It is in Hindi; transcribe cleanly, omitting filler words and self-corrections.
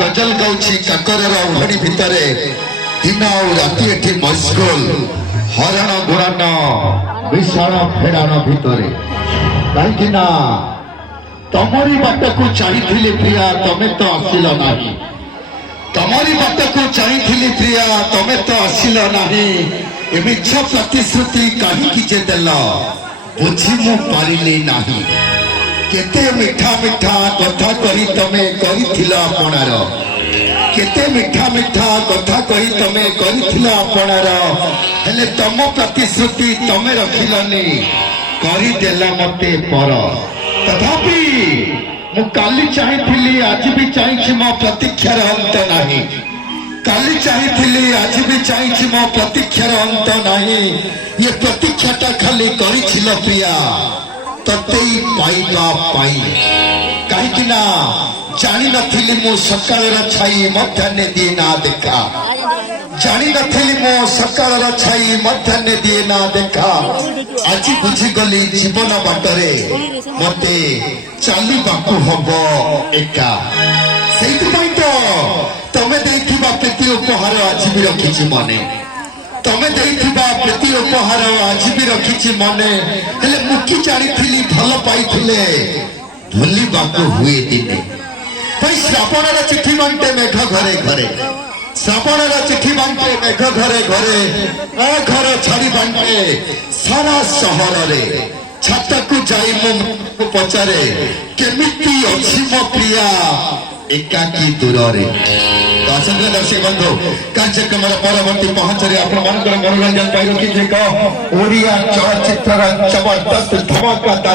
गजल गाउछि काकर ओढ़ी भितरे दिन और राति एठी मशगुल हरण गुणन विशाल फेड़ान भितरे कहीं तमरी बाट को चाहिए प्रिया तमें तो आसिल ना तमरी बाट को चाहिए प्रिया तमें तो आसिल ना मिछ प्रतिश्रुति कहीं जे देल बुझी मु पारिली नाही केते मिठा मिठा कथा कही तमे करिथिल आपणार केते मिठा मिठा कथा कही तमे करिथिल आपणार हेले तम प्रतिश्रुति तमे रखिलनी करी देला मते पर तथापि मु काली चाहिथिली आज भी चाहिछि मो प्रतीक्षार अंत नाही काली चाहिथिली आज भी चाहिछि मो प्रतीक्षार अंत नाही ये प्रतीक्षाटा खाली करिथिल प्रिया तते पाइबा पाई कहीं जानी नथिली मो सकाळर छाई मध्याह्ने दिए ना देखा जानी नथिली मो सकाळर छाई मध्याह्ने दिए ना देखा आज बुझी गली जीवन बाटरे मते चलिबाकू हबो एका सेइतपाई तो तमे देथिबा प्रीति उपहार आज भी रखिछि मने तमे देथिबा प्रीति उपहार आज भी रखिछि मने हेले मुखी जानिथिली भल पाइथिले भूली बाकू हुए दिने भाई श्रावणर चिठी बांटे मेघ घरे घरे श्रावणर चिठी बांटे मेघ घरे घरे घर छाड़ी बांटे सारा सहर रे छात को जाई मु पचारे केमिति अछि मो प्रिया एकाकी दूर रे असंख्य दर्शक बंधु कार्यक्रम परवर्ती पहुंचरे आपण मनकर मनोरंजन पाई रखी ओडिया चलचित्र जबरदस्त धमाका